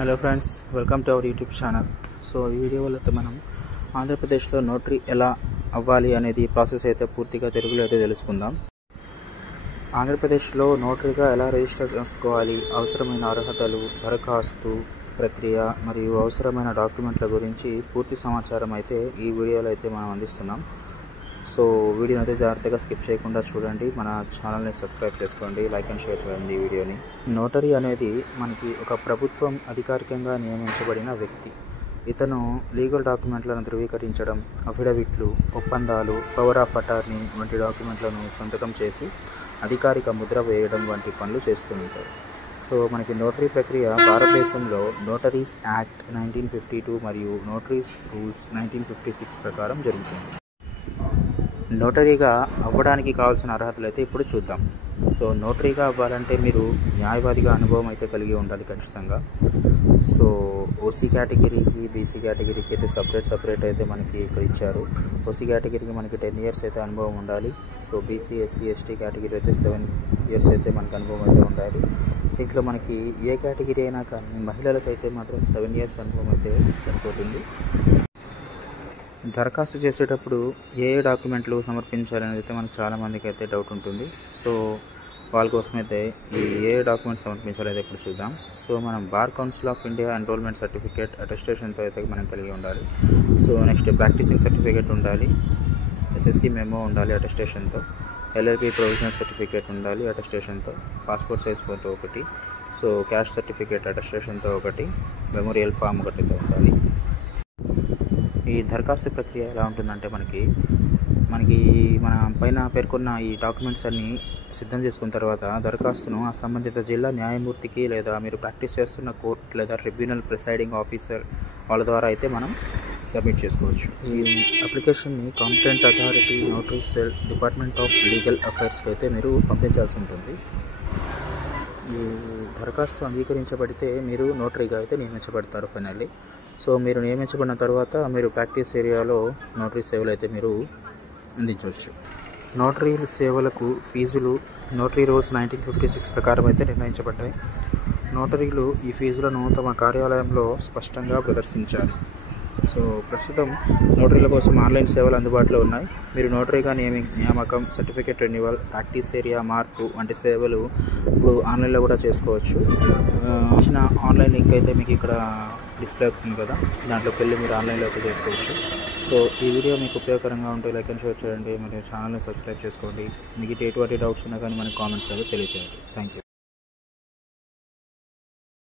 Hello friends, welcome to our YouTube channel. So ఈ వీడియోలో అయితే మనం ఆంధ్రప్రదేశ్లో నోటరీ ఎలా అవ్వాలి అనేది ప్రాసెస్ అయితే పూర్తిగా తెలుగులో అయితే తెలుసుకుందాం. ఆంధ్రప్రదేశ్లో నోటరీగా ఎలా రిజిస్టర్ చేసుకోవాలి, అవసరమైన అర్హతలు, దరఖాస్తు ప్రక్రియ మరియు అవసరమైన డాక్యుమెంట్ల గురించి పూర్తి సమాచారం అయితే ఈ వీడియోలో అయితే మనం అందిస్తున్నాం. సో వీడియోని అయితే జాగ్రత్తగా స్కిప్ చేయకుండా చూడండి. మన ఛానల్ని సబ్స్క్రైబ్ చేసుకోండి, లైక్ అండ్ షేర్ చేయండి ఈ వీడియోని. నోటరీ అనేది మనకి ఒక ప్రభుత్వం అధికారికంగా నియమించబడిన వ్యక్తి. ఇతను లీగల్ డాక్యుమెంట్లను ధృవీకరించడం, అఫిడవిట్లు, ఒప్పందాలు, పవర్ ఆఫ్ అటార్నీ వంటి డాక్యుమెంట్లను సంతకం చేసి అధికారిక ముద్ర వేయడం వంటి పనులు చేస్తుంటారు. సో మనకి నోటరీ ప్రక్రియ భారతదేశంలో నోటరీస్ యాక్ట్ 1952 మరియు నోటరీస్ రూల్స్ 1956 ప్రకారం జరుగుతుంది. నోటరీగా అవ్వడానికి కావాల్సిన అర్హతలు అయితే ఇప్పుడు చూద్దాం. సో నోటరీగా అవ్వాలంటే మీరు న్యాయవాదిగా అనుభవం అయితే కలిగి ఉండాలి ఖచ్చితంగా. సో ఓసీ కేటగిరీకి, బీసీ కేటగిరీకి అయితే సపరేట్ అయితే మనకి ఇక్కడ ఇచ్చారు. ఓసీ కేటగిరీకి మనకి 10 years అయితే అనుభవం ఉండాలి. So BC, SC, ST category అయితే 7 years అయితే మనకి అనుభవం అయితే ఉండాలి. దీంట్లో మనకి ఏ కేటగిరీ అయినా కానీ మహిళలకైతే మాత్రం 7 years అనుభవం అయితే సరిపోతుంది. దరఖాస్తు చేసేటప్పుడు ఏ డాక్యుమెంట్లు సమర్పించాలనేది అయితే మనకు చాలామందికి అయితే డౌట్ ఉంటుంది. సో వాళ్ళ కోసం అయితే ఈ ఏ డాక్యుమెంట్స్ సమర్పించాలైతే ఇప్పుడు చూద్దాం. సో మనం Bar Council of India enrolment certificate అటెస్టేషన్తో అయితే మనం కలిగి ఉండాలి. సో నెక్స్ట్ ప్రాక్టీసింగ్ సర్టిఫికేట్ ఉండాలి, ఎస్ఎస్సి మెమో ఉండాలి అటెస్టేషన్తో, ఎల్ఎల్బి ప్రొవిజనల్ సర్టిఫికేట్ ఉండాలి అటెస్టేషన్తో, పాస్పోర్ట్ సైజ్ ఫోటో ఒకటి, సో క్యాష్ సర్టిఫికేట్ అటెస్టేషన్తో ఒకటి, మెమోరియల్ ఫామ్ ఒకటితో ఉండాలి. ఈ దరఖాస్తు ప్రక్రియ ఎలా ఉంటుందంటే మనకి మన పైన పేర్కొన్న ఈ డాక్యుమెంట్స్ అన్నీ సిద్ధం చేసుకున్న తర్వాత దరఖాస్తును ఆ సంబంధిత జిల్లా న్యాయమూర్తికి లేదా మీరు ప్రాక్టీస్ చేస్తున్న కోర్టు లేదా ట్రిబ్యునల్ ప్రిసైడింగ్ ఆఫీసర్ వాళ్ళ ద్వారా అయితే మనం సబ్మిట్ చేసుకోవచ్చు. ఈ అప్లికేషన్ని competent authority, notary cell, department of legal అఫైర్స్కి అయితే మీరు పంపించాల్సి ఉంటుంది. ఈ దరఖాస్తు అంగీకరించబడితే మీరు నోటరీగా అయితే నియమించబడతారు ఫైనల్లీ. సో మీరు నియమించబడిన తర్వాత మీరు ప్రాక్టీస్ ఏరియాలో నోటరీ సేవలు అయితే మీరు అందించవచ్చు. నోటరీ సేవలకు ఫీజులు నోటరీ రూల్స్ 1956 ప్రకారం అయితే నిర్ణయించబడ్డాయి. నోటరీలు ఈ ఫీజులను తమ కార్యాలయంలో స్పష్టంగా ప్రదర్శించాలి. సో ప్రస్తుతం నోటరీల కోసం ఆన్లైన్ సేవలు అందుబాటులో ఉన్నాయి. మీరు నోటరీగా నియామకం, సర్టిఫికేట్ రెన్యువల్, ప్రాక్టీస్ ఏరియా మార్పు వంటి సేవలు ఇప్పుడు ఆన్లైన్లో కూడా చేసుకోవచ్చు. ఇచ్చిన ఆన్లైన్ లింక్ అయితే మీకు ఇక్కడ డిస్ప్లే అవుతుంది కదా, దాంట్లోకి వెళ్ళి మీరు ఆన్లైన్లో అయితే చేసుకోవచ్చు. సో ఈ వీడియో మీకు ఉపయోగకరంగా ఉంటే లైక్ అండ్ షేర్ చేయండి, మరియు ఛానల్ని సబ్స్క్రైబ్ చేసుకోండి. మీకు ఎటువంటి డౌట్స్ ఉన్నా కానీ మనకి కామెంట్స్ అయితే తెలియజేయండి. Thank you.